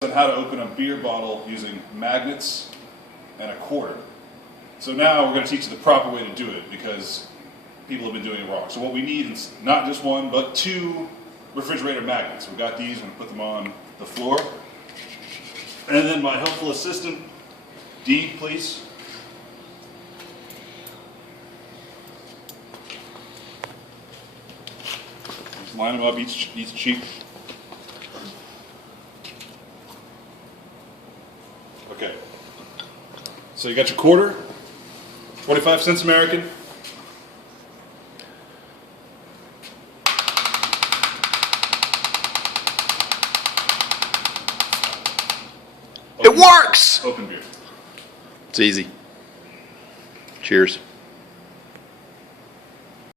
On how to open a beer bottle using magnets and a quarter. So now we're going to teach you the proper way to do it because people have been doing it wrong. So what we need is not just one, but two refrigerator magnets. We've got these, I'm going to put them on the floor. And then my helpful assistant, Dee, please. Just line them up each cheek. Okay, so you got your quarter, 25 cents American. It works! Open beer. It's easy. Cheers.